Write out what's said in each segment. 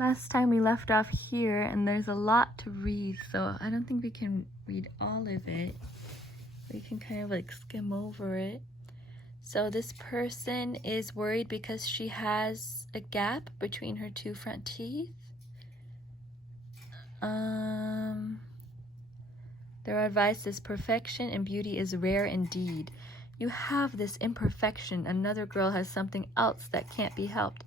Last time we left off here, and there's a lot to read, so I don't think we can read all of it. We can kind of like skim over it. So this person is worried because she has a gap between her two front teeth. Their advice is perfection and beauty is rare indeed. You have this imperfection. Another girl has something else that can't be helped.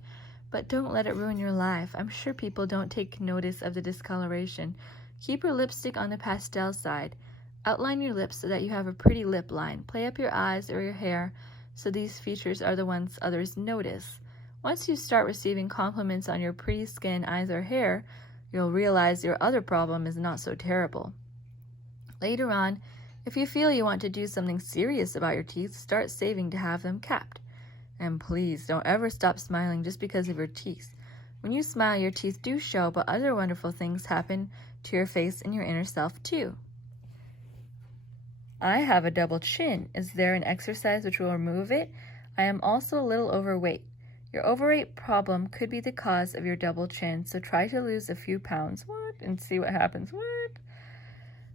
But don't let it ruin your life. I'm sure people don't take notice of the discoloration. Keep your lipstick on the pastel side. Outline your lips so that you have a pretty lip line. Play up your eyes or your hair so these features are the ones others notice. Once you start receiving compliments on your pretty skin, eyes, or hair, you'll realize your other problem is not so terrible. Later on, if you feel you want to do something serious about your teeth, start saving to have them capped. And please, don't ever stop smiling just because of your teeth. When you smile, your teeth do show, but other wonderful things happen to your face and your inner self too. I have a double chin. Is there an exercise which will remove it? I am also a little overweight. Your overweight problem could be the cause of your double chin, so try to lose a few pounds. And see what happens.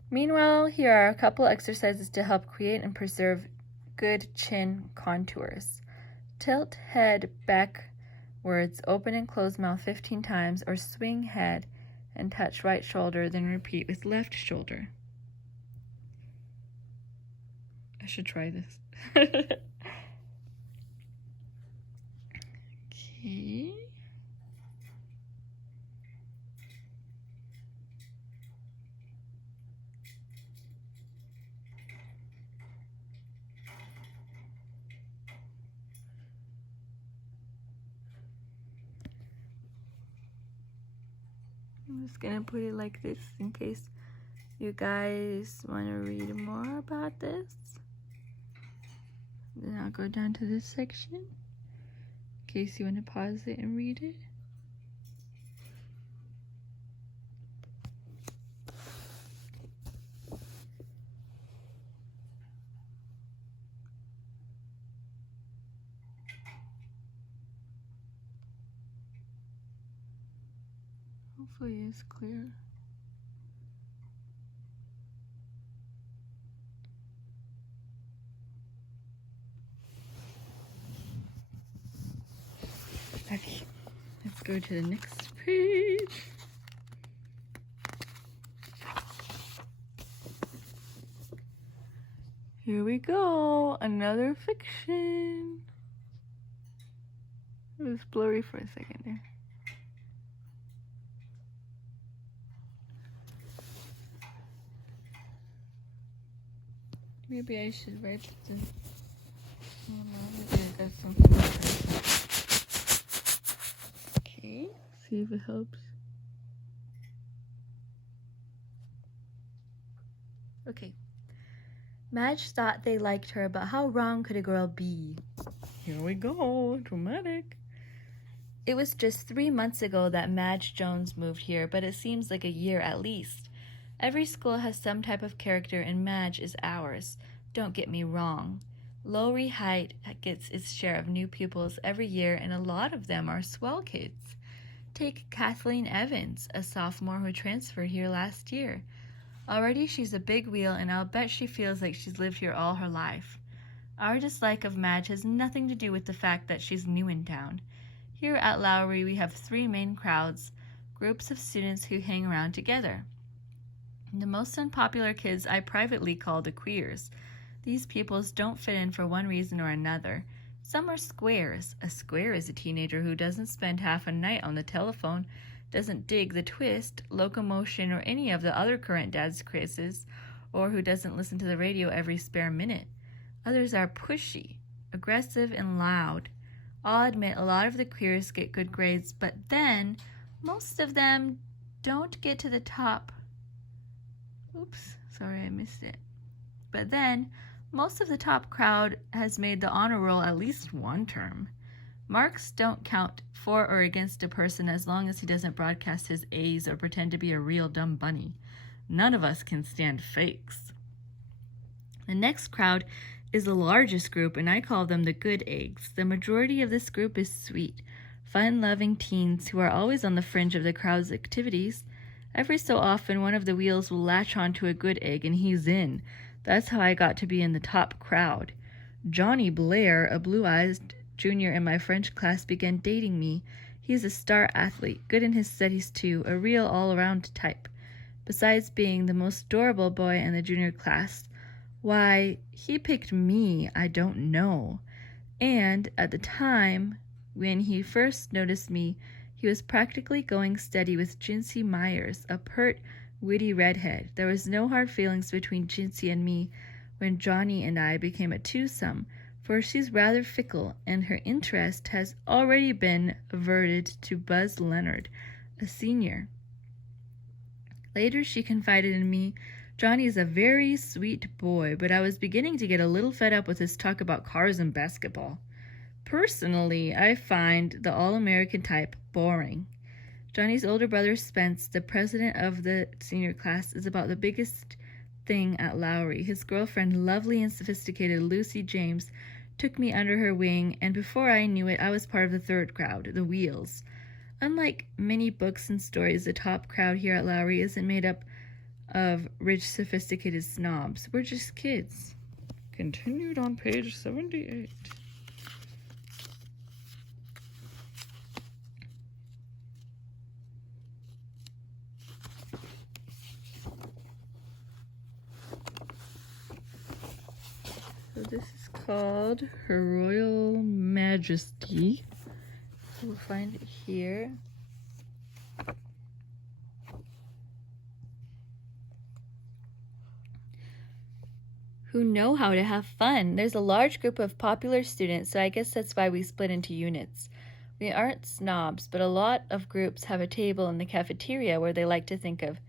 Meanwhile, here are a couple exercises to help create and preserve good chin contours. Tilt head backwards, open and close mouth 15 times, or swing head and touch right shoulder, then repeat with left shoulder. I should try this. Okay. I'm just gonna put it like this in case you guys want to read more about this. Then I'll go down to this section in case you want to pause it and read it. Hopefully it's clear. Okay, let's go to the next page. Here we go, another fiction. It was blurry for a second there. Maybe I should write this. Maybe I got something different. Okay, see if it helps. Okay. Madge thought they liked her, but how wrong could a girl be? Here we go, dramatic. It was just 3 months ago that Madge Jones moved here, but it seems like a year at least. Every school has some type of character, and Madge is ours. Don't get me wrong. Lowry Height gets its share of new pupils every year, and a lot of them are swell kids. Take Kathleen Evans, a sophomore who transferred here last year. Already she's a big wheel, and I'll bet she feels like she's lived here all her life. Our dislike of Madge has nothing to do with the fact that she's new in town. Here at Lowry, we have 3 main crowds, groups of students who hang around together. The most unpopular kids I privately call the queers. These pupils don't fit in for one reason or another. Some are squares. A square is a teenager who doesn't spend half a night on the telephone, doesn't dig the twist, locomotion, or any of the other current dad's crazes, or who doesn't listen to the radio every spare minute. Others are pushy, aggressive, and loud. I'll admit a lot of the queers get good grades, but then most of them don't get to the top. Oops, sorry I missed it. But then most of the top crowd has made the honor roll at least one term. Marks don't count for or against a person as long as he doesn't broadcast his A's or pretend to be a real dumb bunny. None of us can stand fakes. The next crowd is the largest group, and I call them the good eggs. The majority of this group is sweet. fun-loving teens who are always on the fringe of the crowd's activities. Every so often, one of the wheels will latch onto a good egg and he's in. That's how I got to be in the top crowd. Johnny Blair, a blue-eyed junior in my French class, began dating me. He's a star athlete, good in his studies too, a real all-around type. Besides being the most adorable boy in the junior class, why he picked me, I don't know. And at the time when he first noticed me, he was practically going steady with Jinsey Myers, a pert, witty redhead. There was no hard feelings between Jinsey and me when Johnny and I became a twosome, for she's rather fickle, and her interest has already been averted to Buzz Leonard, a senior. Later she confided in me, Johnny's a very sweet boy, but I was beginning to get a little fed up with his talk about cars and basketball. Personally, I find the all-American type boring. Johnny's older brother Spence, the president of the senior class, is about the biggest thing at Lowry. His girlfriend, lovely and sophisticated Lucy James, took me under her wing, and before I knew it, I was part of the third crowd, the Wheels. Unlike many books and stories, the top crowd here at Lowry isn't made up of rich, sophisticated snobs. We're just kids. Continued on page 78. So this is called Her Royal Majesty. We'll find it here. Who know how to have fun. There's a large group of popular students, so I guess that's why we split into units. We aren't snobs, but a lot of groups have a table in the cafeteria where they like to think of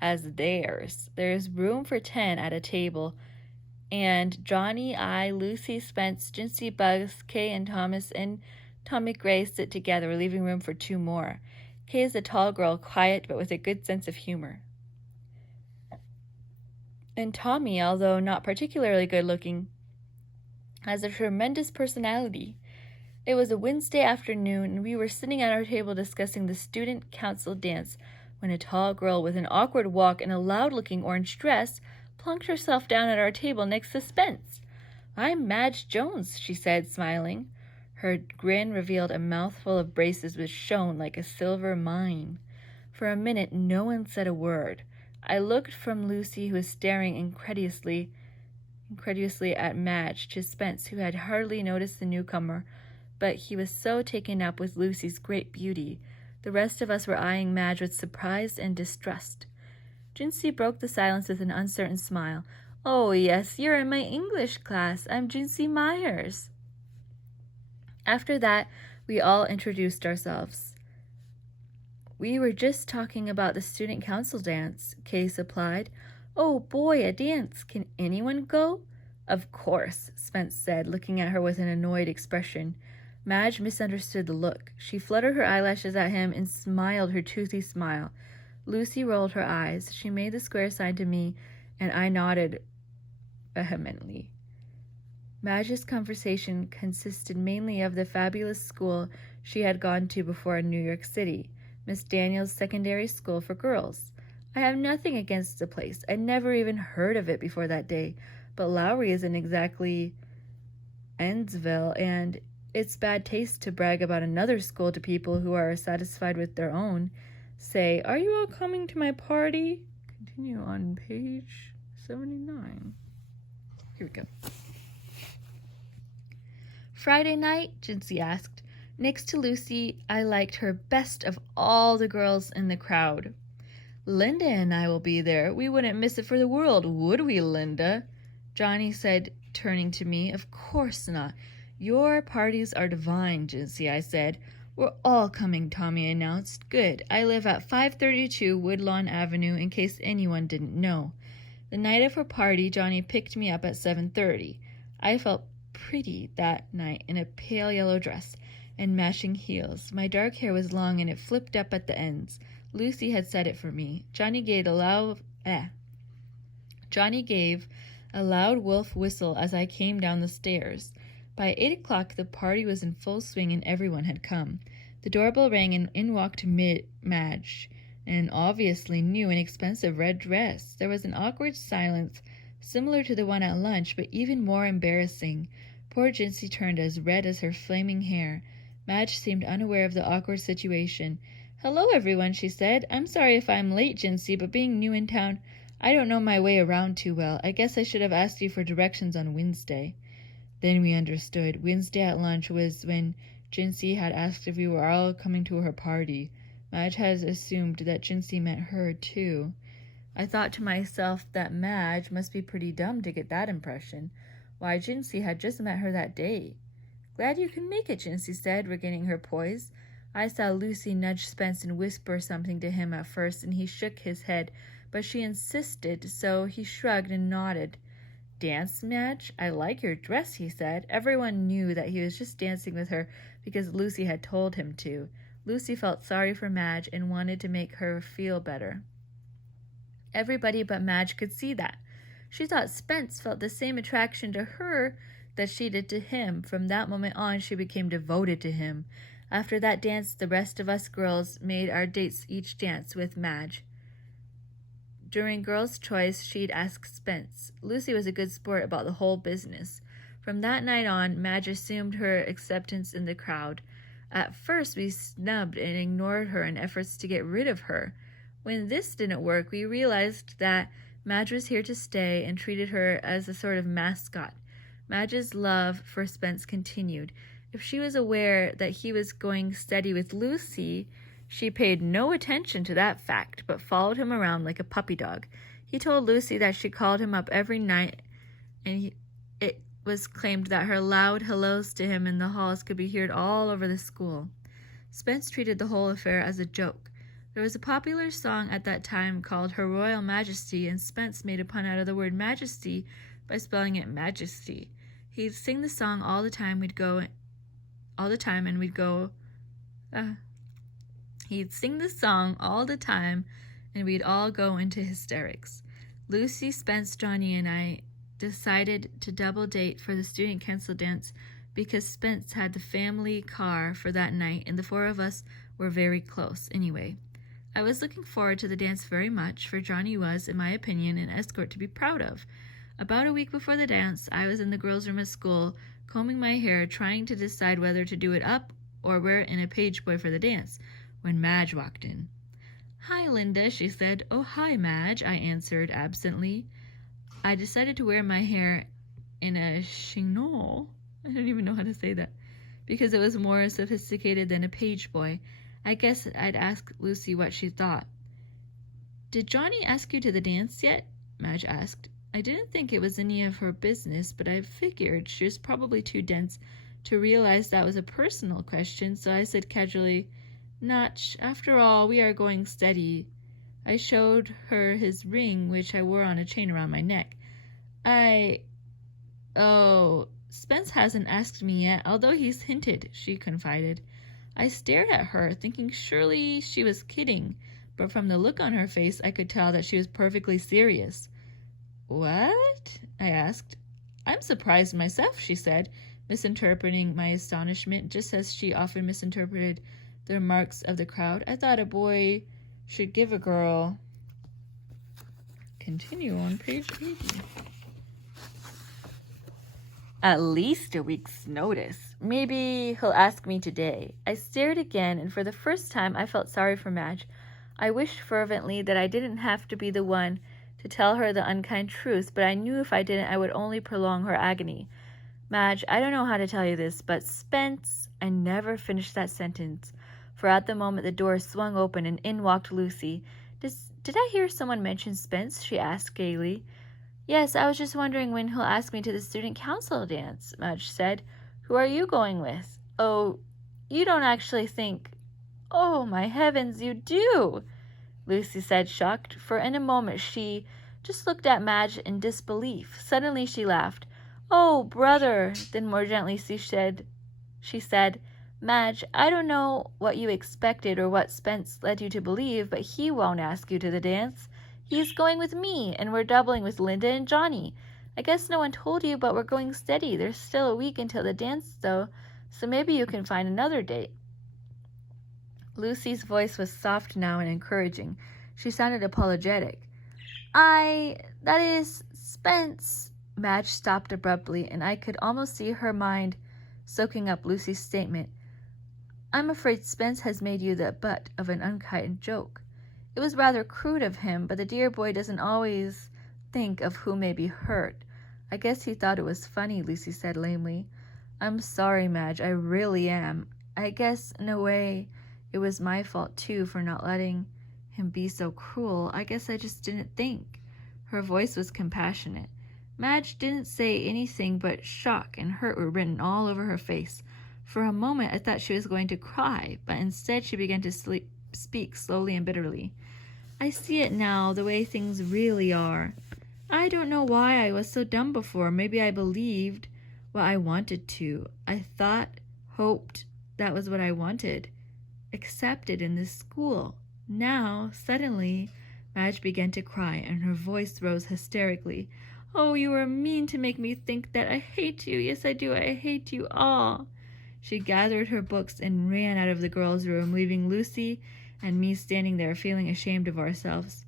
as theirs. There's room for 10 at a table, and Johnny, I, Lucy, Spence, Jinsey, Bugs, Kay, and Thomas, and Tommy Gray sit together, leaving room for 2 more. Kay is a tall girl, quiet but with a good sense of humor. And Tommy, although not particularly good-looking, has a tremendous personality. It was a Wednesday afternoon, and we were sitting at our table discussing the student council dance when a tall girl with an awkward walk and a loud-looking orange dress plunked herself down at our table next to Spence. "I'm Madge Jones," she said, smiling. Her grin revealed a mouthful of braces which shone like a silver mine. For a minute, no one said a word. I looked from Lucy, who was staring incredulously at Madge, to Spence, who had hardly noticed the newcomer, but he was so taken up with Lucy's great beauty. The rest of us were eyeing Madge with surprise and distrust. Jinsey broke the silence with an uncertain smile. "Oh, yes, you're in my English class. I'm Jinsey Myers." After that, we all introduced ourselves. "We were just talking about the student council dance," Kay supplied. "Oh, boy, a dance. Can anyone go?" "Of course," Spence said, looking at her with an annoyed expression. Madge misunderstood the look. She fluttered her eyelashes at him and smiled her toothy smile. Lucy rolled her eyes. She made the square sign to me, and I nodded vehemently. Madge's conversation consisted mainly of the fabulous school she had gone to before in New York City, Miss Daniels' secondary school for girls. I have nothing against the place. I never even heard of it before that day, but Lowry isn't exactly Endsville, and it's bad taste to brag about another school to people who are satisfied with their own. Say, "Are you all coming to my party?" Continue on page 79. Here we go. "Friday night?" Jinsey asked. Next to Lucy, I liked her best of all the girls in the crowd. "Linda and I will be there. We wouldn't miss it for the world, would we, Linda?" Johnny said, turning to me. "Of course not. Your parties are divine, Jinsey," I said. "We're all coming," Tommy announced. "Good. I live at 532 Woodlawn Avenue, in case anyone didn't know." The night of her party, Johnny picked me up at 7:30. I felt pretty that night in a pale yellow dress and matching heels. My dark hair was long and it flipped up at the ends. Lucy had said it for me. Johnny gave a loud wolf whistle as I came down the stairs. By 8 o'clock, the party was in full swing and everyone had come. The doorbell rang and in walked Madge, in an obviously new and expensive red dress. There was an awkward silence, similar to the one at lunch, but even more embarrassing. Poor Jinsey turned as red as her flaming hair. Madge seemed unaware of the awkward situation. "Hello, everyone," she said. "I'm sorry if I'm late, Jinsey, but being new in town, I don't know my way around too well. I guess I should have asked you for directions on Wednesday." Then we understood. Wednesday at lunch was when Jinsey had asked if we were all coming to her party. Madge had assumed that Jinsey meant her, too. I thought to myself that Madge must be pretty dumb to get that impression. Why, Jinsey had just met her that day. "Glad you can make it," Jinsey said, regaining her poise. I saw Lucy nudge Spence and whisper something to him at first, and he shook his head, but she insisted, so he shrugged and nodded. "Dance, Madge? I like your dress," he said. Everyone knew that he was just dancing with her because Lucy had told him to. Lucy felt sorry for Madge and wanted to make her feel better. Everybody but Madge could see that. She thought Spence felt the same attraction to her that she did to him. From that moment on, she became devoted to him. After that dance, the rest of us girls made our dates each dance with Madge. During Girls' Choice, she'd ask Spence. Lucy was a good sport about the whole business. From that night on, Madge assumed her acceptance in the crowd. At first, we snubbed and ignored her in efforts to get rid of her. When this didn't work, we realized that Madge was here to stay and treated her as a sort of mascot. Madge's love for Spence continued. If she was aware that he was going steady with Lucy, she paid no attention to that fact, but followed him around like a puppy dog. He told Lucy that she called him up every night, and it was claimed that her loud hellos to him in the halls could be heard all over the school. Spence treated the whole affair as a joke. There was a popular song at that time called Her Royal Majesty, and Spence made a pun out of the word majesty by spelling it majesty. He'd sing the song all the time, He'd sing the song all the time, and we'd all go into hysterics. Lucy, Spence, Johnny, and I decided to double date for the student council dance because Spence had the family car for that night, and the four of us were very close anyway. I was looking forward to the dance very much, for Johnny was, in my opinion, an escort to be proud of. About a week before the dance, I was in the girls' room at school, combing my hair, trying to decide whether to do it up or wear it in a page boy for the dance, when Madge walked in. "Hi, Linda," she said. "Oh, hi, Madge," I answered absently. I decided to wear my hair in a chignon. I don't even know how to say that, because it was more sophisticated than a page boy. I guess I'd ask Lucy what she thought. "Did Johnny ask you to the dance yet?" Madge asked. I didn't think it was any of her business, but I figured she was probably too dense to realize that was a personal question, so I said casually, "Not. After all, we are going steady." I showed her his ring, which I wore on a chain around my neck. "Oh, Spence hasn't asked me yet, although he's hinted," she confided. I stared at her, thinking surely she was kidding, but from the look on her face, I could tell that she was perfectly serious. "What?" I asked. "I'm surprised myself," she said, misinterpreting my astonishment, just as she often misinterpreted the remarks of the crowd. "I thought a boy should give a girl." Continue on page 80. "At least a week's notice. Maybe he'll ask me today." I stared again, and for the first time I felt sorry for Madge. I wished fervently that I didn't have to be the one to tell her the unkind truth, but I knew if I didn't I would only prolong her agony. "Madge, I don't know how to tell you this, but Spence—" I never finished that sentence, for at the moment the door swung open and in walked Lucy. Did I hear someone mention Spence?" she asked gaily. "Yes, I was just wondering when he'll ask me to the student council dance," Madge said. "Who are you going with?" "Oh, you don't actually think—" "Oh, my heavens, you do!" Lucy said, shocked, for in a moment she just looked at Madge in disbelief. Suddenly she laughed. "Oh, brother!" Then more gently she said, "Madge, I don't know what you expected or what Spence led you to believe, but he won't ask you to the dance. He's going with me, and we're doubling with Linda and Johnny. I guess no one told you, but we're going steady. There's still a week until the dance, though, so maybe you can find another date." Lucy's voice was soft now and encouraging. She sounded apologetic. That is, Spence. Madge stopped abruptly, and I could almost see her mind soaking up Lucy's statement. I'm afraid Spence has made you the butt of an unkind joke. It was rather crude of him, but the dear boy doesn't always think of who may be hurt. I guess he thought it was funny, Lucy said lamely. I'm sorry, Madge, I really am. I guess, in a way, it was my fault, too, for not letting him be so cruel. I guess I just didn't think. Her voice was compassionate. Madge didn't say anything, but shock and hurt were written all over her face. For a moment I thought she was going to cry, but instead she began to speak slowly and bitterly. I see it now, the way things really are. I don't know why I was so dumb before. Maybe I believed what I wanted to. I thought, hoped that was what I wanted. Accepted in this school. Now, suddenly, Madge began to cry, and her voice rose hysterically. Oh, you are mean to make me think that. I hate you. Yes, I do. I hate you all. She gathered her books and ran out of the girls' room, leaving Lucy and me standing there feeling ashamed of ourselves.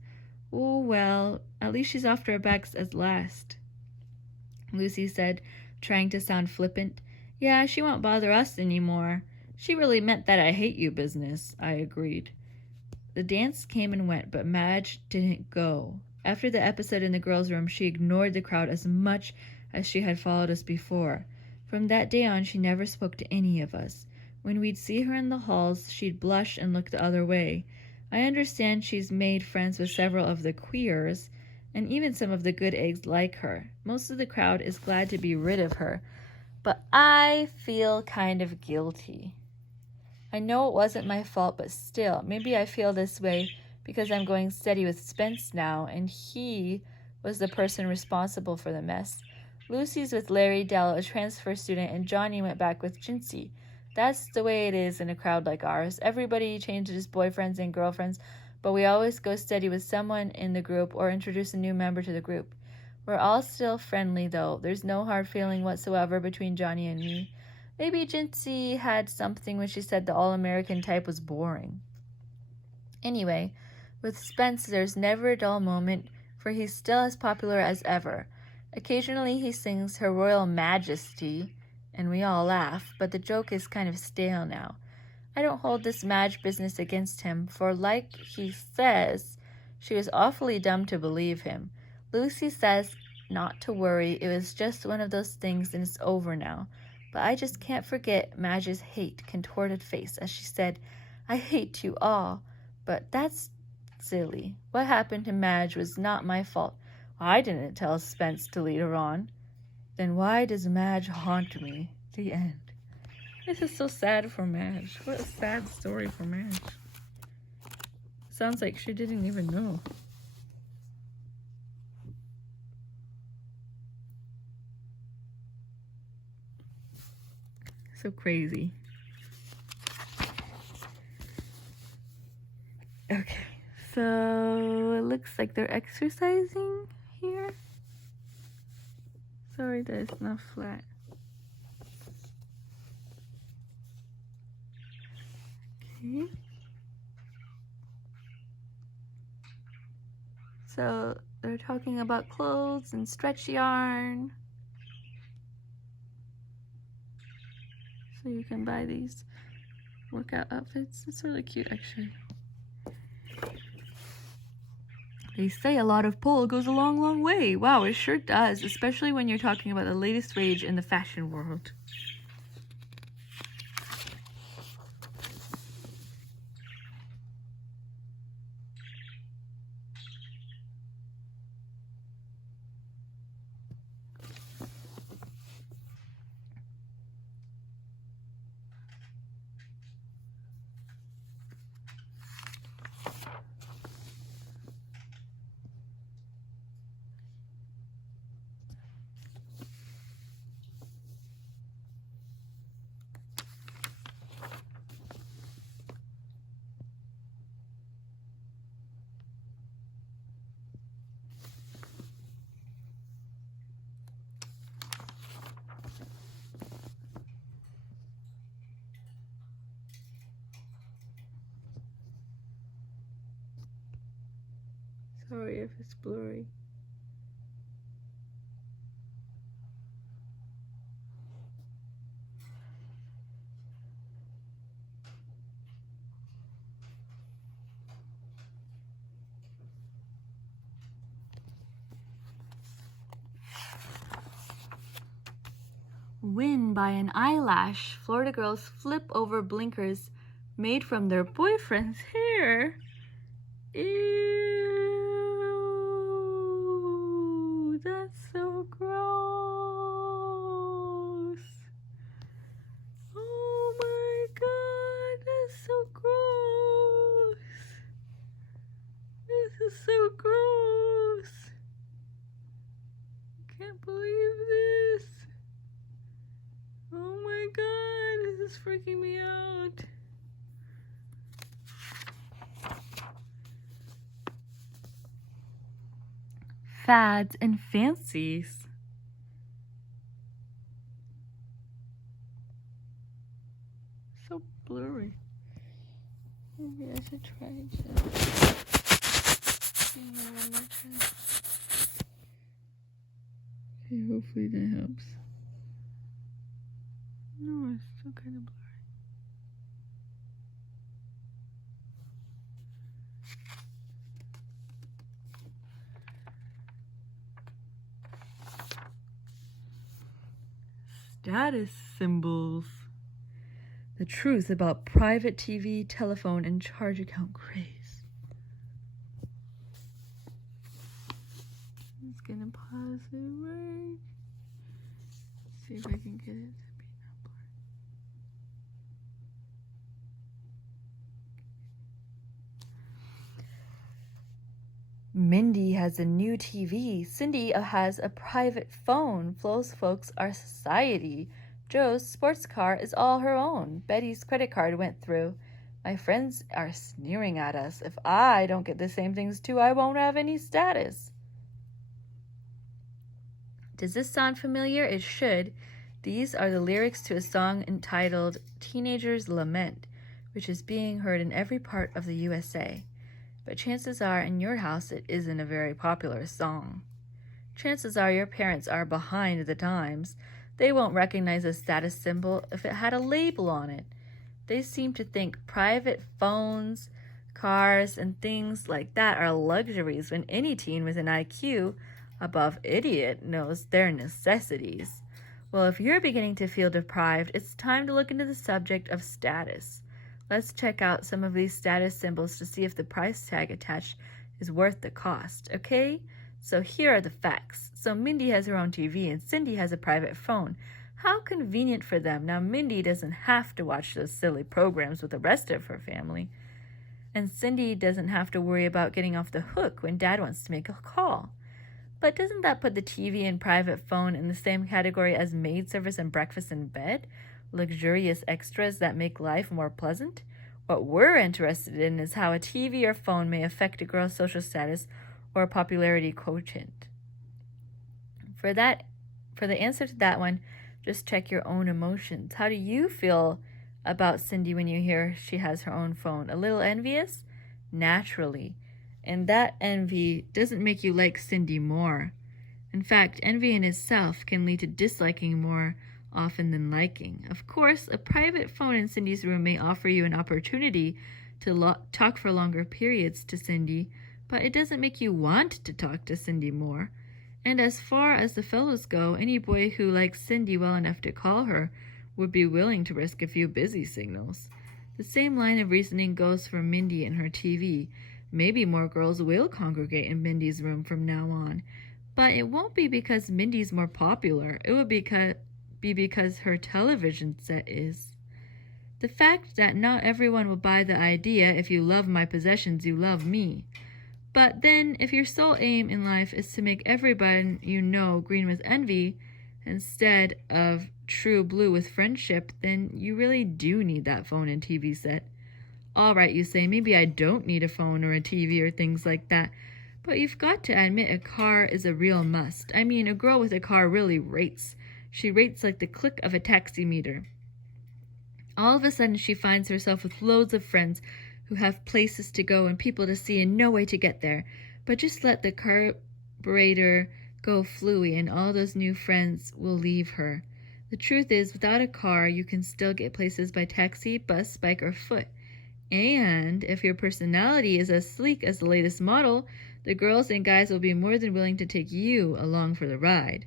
Oh, well, at least she's off to her backs at last, Lucy said, trying to sound flippant. Yeah, she won't bother us any more. She really meant that I hate you business, I agreed. The dance came and went, but Madge didn't go. After the episode in the girls' room, she ignored the crowd as much as she had followed us before. From that day on, she never spoke to any of us. When we'd see her in the halls, she'd blush and look the other way. I understand she's made friends with several of the queers, and even some of the good eggs like her. Most of the crowd is glad to be rid of her, but I feel kind of guilty. I know it wasn't my fault, but still, maybe I feel this way because I'm going steady with Spence now, and he was the person responsible for the mess. Lucy's with Larry Dell, a transfer student, and Johnny went back with Jinsey. That's the way it is in a crowd like ours. Everybody changes boyfriends and girlfriends, but we always go steady with someone in the group or introduce a new member to the group. We're all still friendly, though. There's no hard feeling whatsoever between Johnny and me. Maybe Jinsey had something when she said the all-American type was boring. Anyway, with Spence, there's never a dull moment, for he's still as popular as ever. Occasionally he sings Her Royal Majesty, and we all laugh, but the joke is kind of stale now. I don't hold this Madge business against him, for like he says, she was awfully dumb to believe him. Lucy says not to worry, it was just one of those things and it's over now. But I just can't forget Madge's contorted face as she said, I hate you all. But that's silly. What happened to Madge was not my fault. I didn't tell Spence to lead her on. Then why does Madge haunt me? The end. This is so sad for Madge. What a sad story for Madge. Sounds like she didn't even know. So crazy. Okay, so it looks like they're exercising here. Sorry that it's not flat. Okay. So they're talking about clothes and stretch yarn. So you can buy these workout outfits. It's really cute, actually. They say a lot of pull goes a long, long way. Wow, it sure does, especially when you're talking about the latest rage in the fashion world. Sorry if it's blurry. Win by an eyelash. Florida girls flip over blinkers made from their boyfriend's hair. Ew, that's so gross. Oh my god, that's so gross. This is so gross. Can't believe this. Oh my god, this is freaking me out. Fads and fancies. So blurry. Maybe I should try to. Okay, hopefully that helps. No, it's still kind of blurry. Status symbols. The truth about private TV, telephone, and charge account craze. I'm just gonna pause it right. See if I can get it to be not blurry. Mindy has a new TV. Cindy has a private phone. Flo's folks are society. Joe's sports car is all her own. Betty's credit card went through. My friends are sneering at us. If I don't get the same things too, I won't have any status. Does this sound familiar? It should. These are the lyrics to a song entitled Teenager's Lament, which is being heard in every part of the USA. But chances are in your house it isn't a very popular song. Chances are your parents are behind the times. They won't recognize a status symbol if it had a label on it. They seem to think private phones, cars, and things like that are luxuries when any teen with an IQ above idiot knows their necessities. Well, if you're beginning to feel deprived, it's time to look into the subject of status. Let's check out some of these status symbols to see if the price tag attached is worth the cost, okay? So here are the facts. So Mindy has her own TV and Cindy has a private phone. How convenient for them. Now Mindy doesn't have to watch those silly programs with the rest of her family. And Cindy doesn't have to worry about getting off the hook when Dad wants to make a call. But doesn't that put the TV and private phone in the same category as maid service and breakfast in bed? Luxurious extras that make life more pleasant? What we're interested in is how a TV or phone may affect a girl's social status or popularity quotient. For the answer to that one, just check your own emotions. How do you feel about Cindy when you hear she has her own phone? A little envious? Naturally. And that envy doesn't make you like Cindy more. In fact, envy in itself can lead to disliking more often than liking. Of course, a private phone in Cindy's room may offer you an opportunity to talk for longer periods to Cindy, but it doesn't make you want to talk to Cindy more. And as far as the fellows go, any boy who likes Cindy well enough to call her would be willing to risk a few busy signals. The same line of reasoning goes for Mindy and her TV. Maybe more girls will congregate in Mindy's room from now on, but it won't be because Mindy's more popular. It would be because her television set is. The fact that not everyone will buy the idea, if you love my possessions, you love me. But then, if your sole aim in life is to make everybody you know green with envy, instead of true blue with friendship, then you really do need that phone and TV set. All right, you say, maybe I don't need a phone or a TV or things like that, but you've got to admit a car is a real must. I mean, a girl with a car really rates. She rates like the click of a taximeter. All of a sudden, she finds herself with loads of friends who have places to go and people to see and no way to get there. But just let the carburetor go fluey and all those new friends will leave her. The truth is, without a car, you can still get places by taxi, bus, bike, or foot. And if your personality is as sleek as the latest model, the girls and guys will be more than willing to take you along for the ride.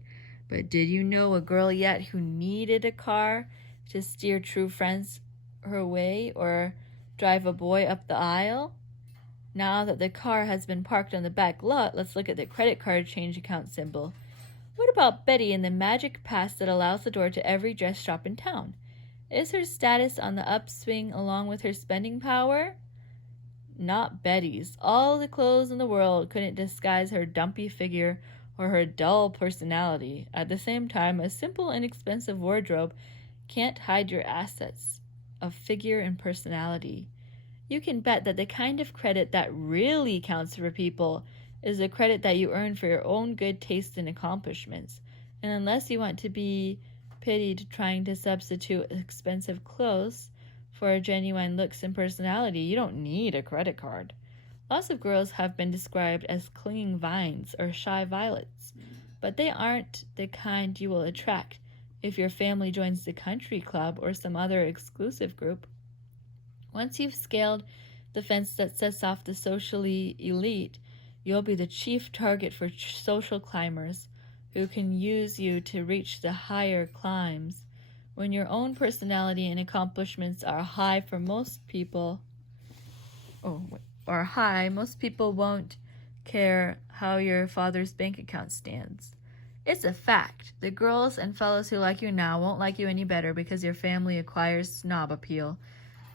But did you know a girl yet who needed a car to steer true friends her way or drive a boy up the aisle? Now that the car has been parked on the back lot, let's look at the credit card change account symbol. What about Betty and the magic pass that allows the door to every dress shop in town? Is her status on the upswing along with her spending power? Not Betty's. All the clothes in the world couldn't disguise her dumpy figure or her dull personality. At the same time, a simple, inexpensive wardrobe can't hide your assets of figure and personality. You can bet that the kind of credit that really counts for people is the credit that you earn for your own good taste and accomplishments. And unless you want to be pitied trying to substitute expensive clothes for genuine looks and personality, you don't need a credit card. Lots of girls have been described as clinging vines or shy violets, but they aren't the kind you will attract if your family joins the country club or some other exclusive group. Once you've scaled the fence that sets off the socially elite, you'll be the chief target for social climbers who can use you to reach the higher climbs. When your own personality and accomplishments are high for most people, most people won't care how your father's bank account stands. It's a fact. The girls and fellows who like you now won't like you any better because your family acquires snob appeal.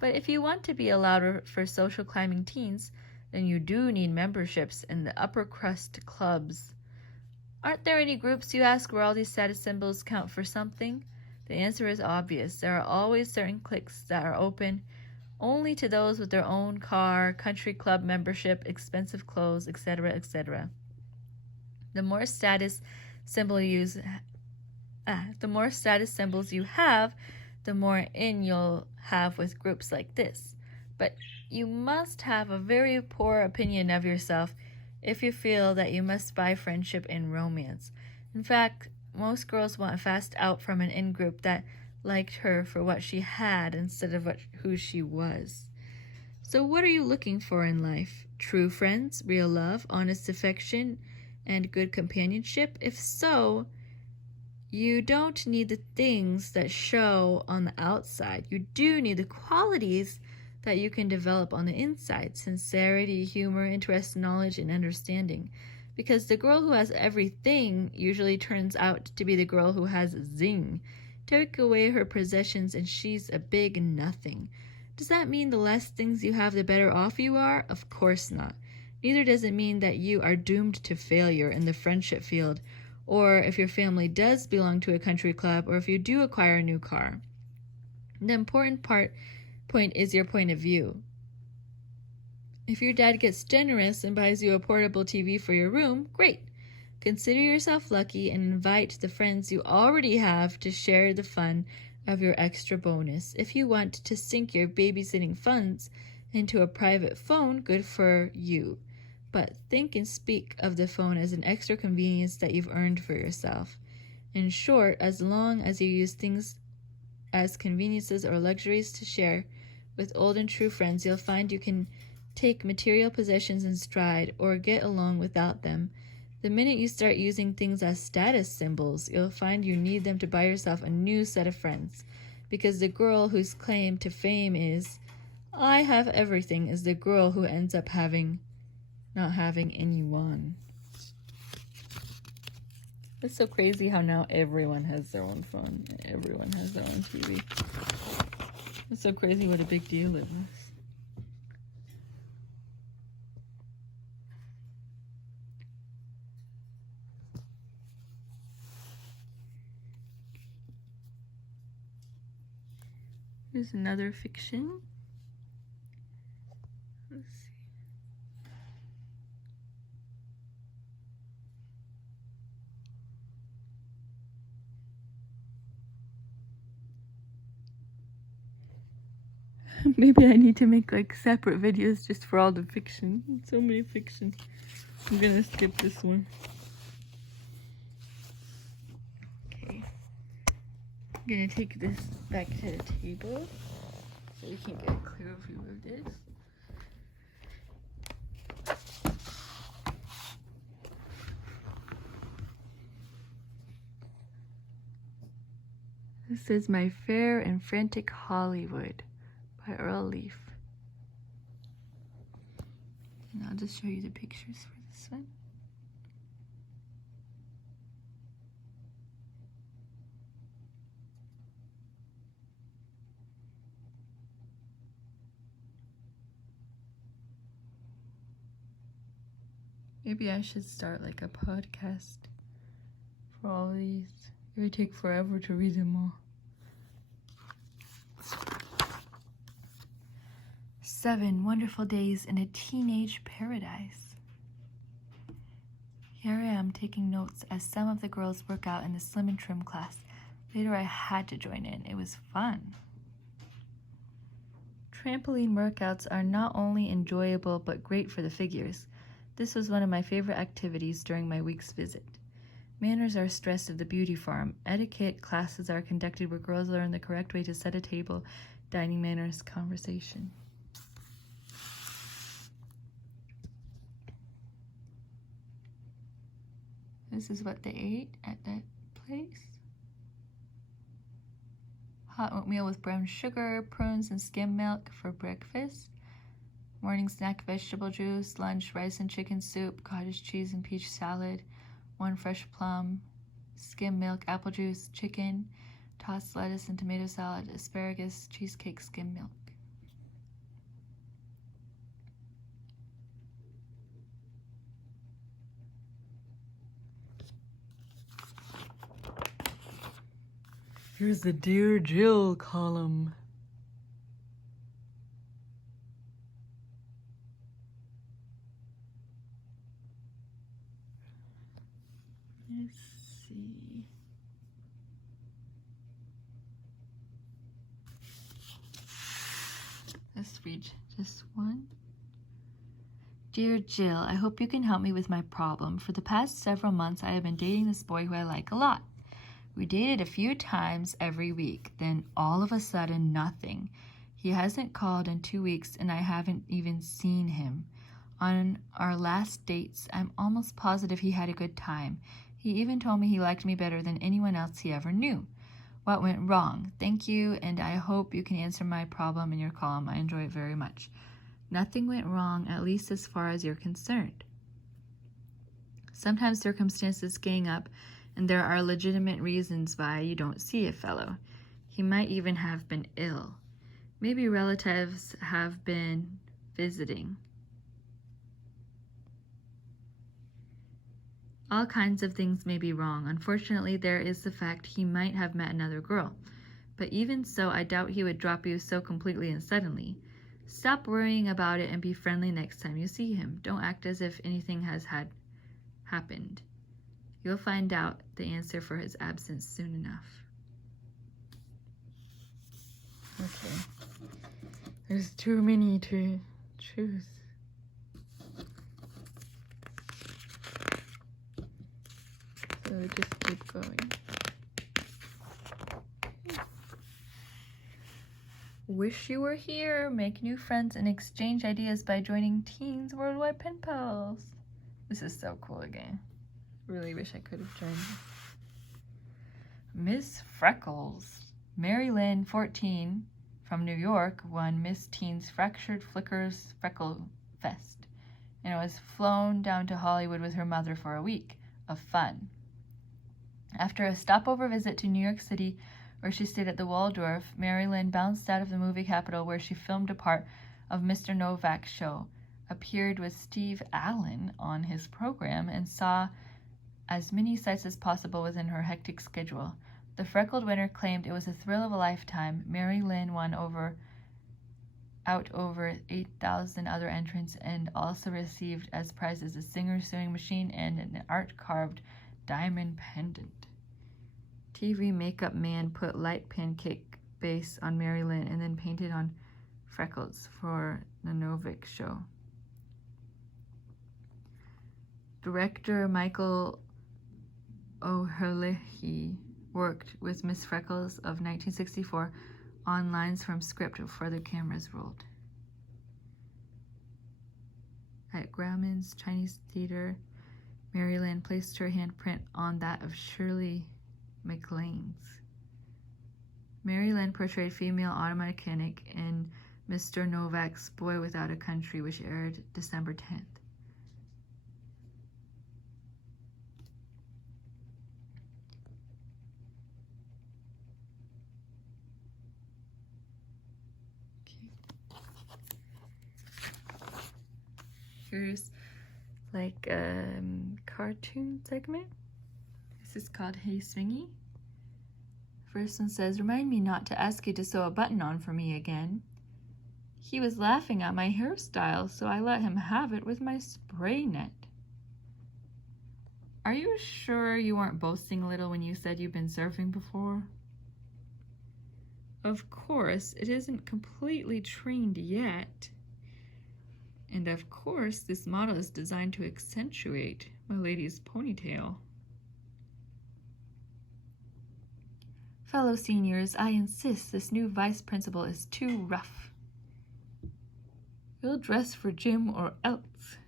But if you want to be allowed for social climbing teens, then you do need memberships in the upper crust clubs. Aren't there any groups, you ask, where all these status symbols count for something? The answer is obvious. There are always certain cliques that are open only to those with their own car, country club membership, expensive clothes, etc., etc. The more status symbols you have, the more in you'll have with groups like this. But you must have a very poor opinion of yourself if you feel that you must buy friendship in romance. In fact, most girls want a fast out from an in-group that liked her for what she had instead of who she was. So what are you looking for in life? True friends, real love, honest affection, and good companionship? If so, you don't need the things that show on the outside. You do need the qualities that you can develop on the inside: sincerity, humor, interest, knowledge, and understanding. Because the girl who has everything usually turns out to be the girl who has zing. Take away her possessions and she's a big nothing. Does that mean the less things you have, the better off you are? Of course not. Neither does it mean that you are doomed to failure in the friendship field, or if your family does belong to a country club, or if you do acquire a new car. The important point is your point of view. If your dad gets generous and buys you a portable TV for your room, great. Consider yourself lucky and invite the friends you already have to share the fun of your extra bonus. If you want to sink your babysitting funds into a private phone, good for you. But think and speak of the phone as an extra convenience that you've earned for yourself. In short, as long as you use things as conveniences or luxuries to share with old and true friends, you'll find you can take material possessions in stride or get along without them. The minute you start using things as status symbols, you'll find you need them to buy yourself a new set of friends. Because the girl whose claim to fame is, "I have everything," is the girl who ends up not having anyone. It's so crazy how now everyone has their own phone. Everyone has their own TV. It's so crazy what a big deal it was. Here's another fiction. Let's see. Maybe I need to make like separate videos just for all the fiction. So many fiction. I'm gonna skip this one. Okay. I'm gonna take this back to the table so you can get a clear view of this. This is My Fair and Frantic Hollywood by Earl Leaf. And I'll just show you the pictures for this one. Maybe I should start like a podcast for all these. It would take forever to read them all. 7 Wonderful Days in a Teenage Paradise. Here I am taking notes as some of the girls work out in the Slim and Trim class. Later I had to join in. It was fun. Trampoline workouts are not only enjoyable but great for the figures. This was one of my favorite activities during my week's visit. Manners are stressed at the beauty farm. Etiquette classes are conducted where girls learn the correct way to set a table, dining manners, conversation. This is what they ate at that place. Hot oatmeal with brown sugar, prunes and skim milk for breakfast. Morning snack, vegetable juice. Lunch, rice and chicken soup, cottage cheese and peach salad. 1 fresh plum, skim milk, apple juice, chicken, tossed lettuce and tomato salad, asparagus, cheesecake, skim milk. Here's the Dear Jill column. Let's see. Let's read just one. Dear Jill, I hope you can help me with my problem. For the past several months, I have been dating this boy who I like a lot. We dated a few times every week, then all of a sudden, nothing. He hasn't called in 2 weeks, and I haven't even seen him. On our last dates, I'm almost positive he had a good time. He even told me he liked me better than anyone else he ever knew. What went wrong? Thank you, and I hope you can answer my problem in your column. I enjoy it very much. Nothing went wrong, at least as far as you're concerned. Sometimes circumstances gang up, and there are legitimate reasons why you don't see a fellow. He might even have been ill. Maybe relatives have been visiting. All kinds of things may be wrong. Unfortunately, there is the fact he might have met another girl. But even so, I doubt he would drop you so completely and suddenly. Stop worrying about it and be friendly next time you see him. Don't act as if anything has happened. You'll find out the answer for his absence soon enough. Okay. There's too many to choose. So just keep going. Wish you were here. Make new friends and exchange ideas by joining Teens Worldwide Pen Pals. This is so cool again. Really wish I could have joined. Miss Freckles. Mary Lynn, 14, from New York, won Miss Teen's Fractured Flickers Freckle Fest, and was flown down to Hollywood with her mother for a week of fun. After a stopover visit to New York City, where she stayed at the Waldorf, Mary Lynn bounced out of the movie capital where she filmed a part of Mr. Novak's show, appeared with Steve Allen on his program, and saw as many sights as possible within her hectic schedule. The freckled winner claimed it was a thrill of a lifetime. Mary Lynn won over 8,000 other entrants and also received as prizes a Singer sewing machine and an art-carved diamond pendant. TV makeup man put light pancake base on Mary Lynn and then painted on freckles for the Novak show. Director Michael O'Herlihy worked with Miss Freckles of 1964 on lines from script before the cameras rolled. At Grauman's Chinese Theater, Maryland placed her handprint on that of Shirley MacLaine's. Maryland portrayed female auto mechanic in Mr. Novak's Boy Without a Country, which aired December 10th. Here's like a cartoon segment. This is called Hey Swingy. First one says, remind me not to ask you to sew a button on for me again. He was laughing at my hairstyle, so I let him have it with my spray net. Are you sure you weren't boasting a little when you said you've been surfing before? Of course, it isn't completely trained yet. And of course, this model is designed to accentuate my lady's ponytail. Fellow seniors, I insist this new vice principal is too rough. You'll dress for gym or else.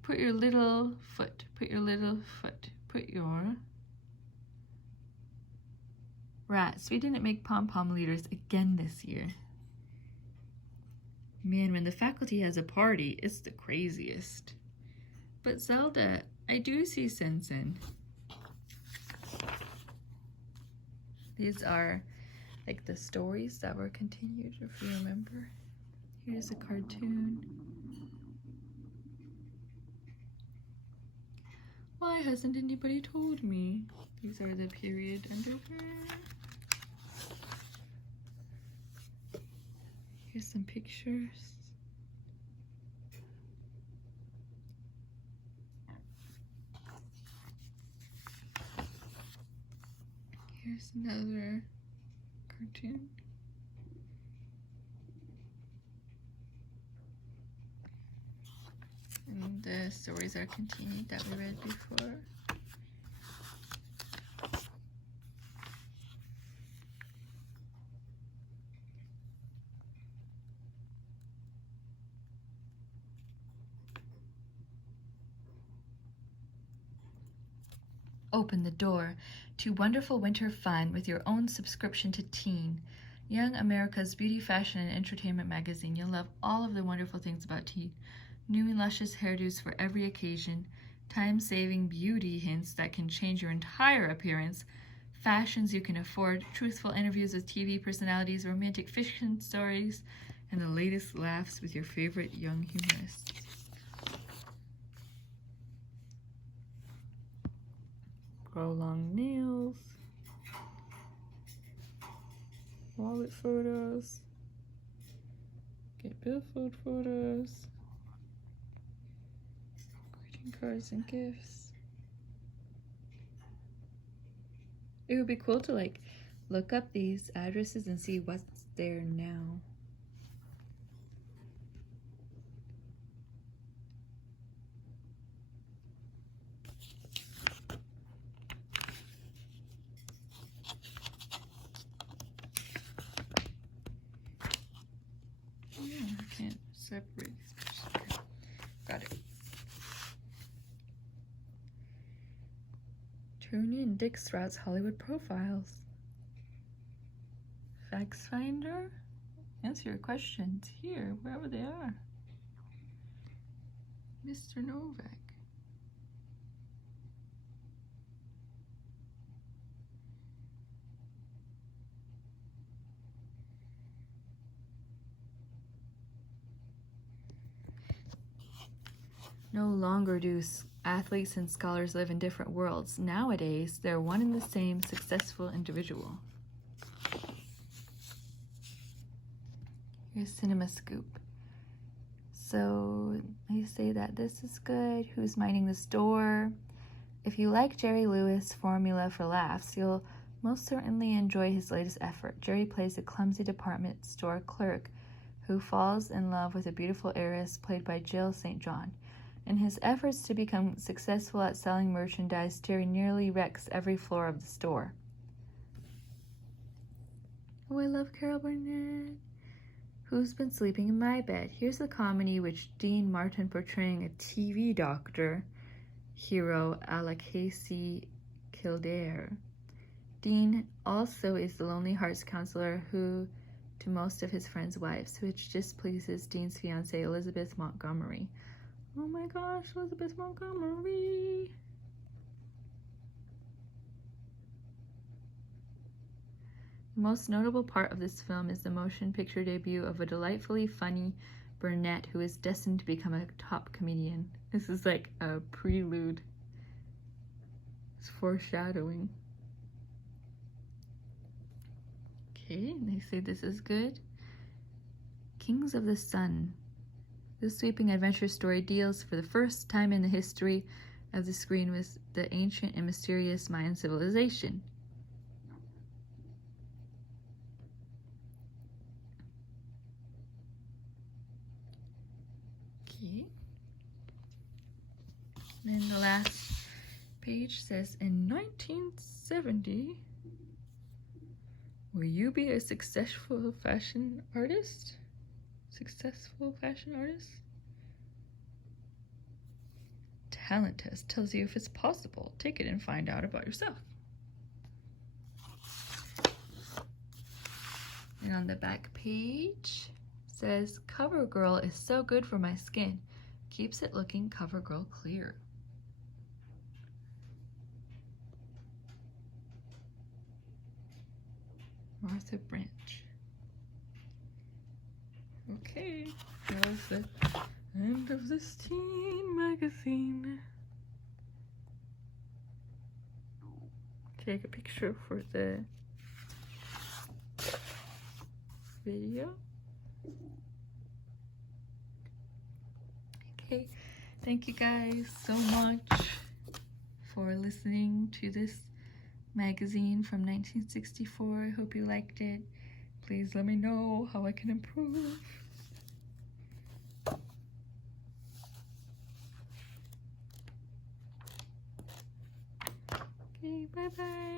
Put your little foot, put your Rats, we didn't make pom-pom leaders again this year. Man, when the faculty has a party, it's the craziest. But Zelda, I do see sense in. These are like the stories that were continued, if you remember. Here's a cartoon. Why hasn't anybody told me? These are the period underwear. Here's some pictures. Here's another cartoon. And the stories are continued that we read before. Open the door to wonderful winter fun with your own subscription to Teen, Young America's beauty, fashion, and entertainment magazine. You'll love all of the wonderful things about Teen. New and luscious hairdos for every occasion, time-saving beauty hints that can change your entire appearance, fashions you can afford, truthful interviews with TV personalities, romantic fiction stories, and the latest laughs with your favorite young humorists. Grow long nails, wallet photos, get billfold photos, greeting cards and gifts. It would be cool to like look up these addresses and see what's there now. Separate these pictures. Okay. Got it. Tune in Dick Strout's Hollywood Profiles. Facts Finder? Answer your questions here, wherever they are. Mr. Novak. No longer do athletes and scholars live in different worlds. Nowadays, they're one and the same successful individual. Here's Cinema Scoop. So they say that this is good. Who's minding the store? If you like Jerry Lewis' formula for laughs, you'll most certainly enjoy his latest effort. Jerry plays a clumsy department store clerk who falls in love with a beautiful heiress played by Jill St. John. In his efforts to become successful at selling merchandise, Jerry nearly wrecks every floor of the store. Oh, I love Carol Burnett. Who's Been Sleeping in My Bed? Here's the comedy which Dean Martin portraying a TV doctor hero a la Casey Kildare. Dean also is the lonely hearts counselor who to most of his friends' wives, which displeases Dean's fiancée Elizabeth Montgomery. Oh my gosh, Elizabeth Montgomery! The most notable part of this film is the motion picture debut of a delightfully funny Burnett who is destined to become a top comedian. This is like a prelude. It's foreshadowing. Okay, they say this is good. Kings of the Sun. This sweeping adventure story deals for the first time in the history of the screen with the ancient and mysterious Mayan civilization. Okay. And the last page says, in 1970, will you be a successful fashion artist? Successful fashion artist? Talent test tells you if it's possible. Take it and find out about yourself. And on the back page says, CoverGirl is so good for my skin. Keeps it looking CoverGirl clear. Martha Branch. Okay, that was the end of this teen magazine. Take a picture for the video. Okay, thank you guys so much for listening to this magazine from 1964. I hope you liked it. Please let me know how I can improve. Okay, bye-bye.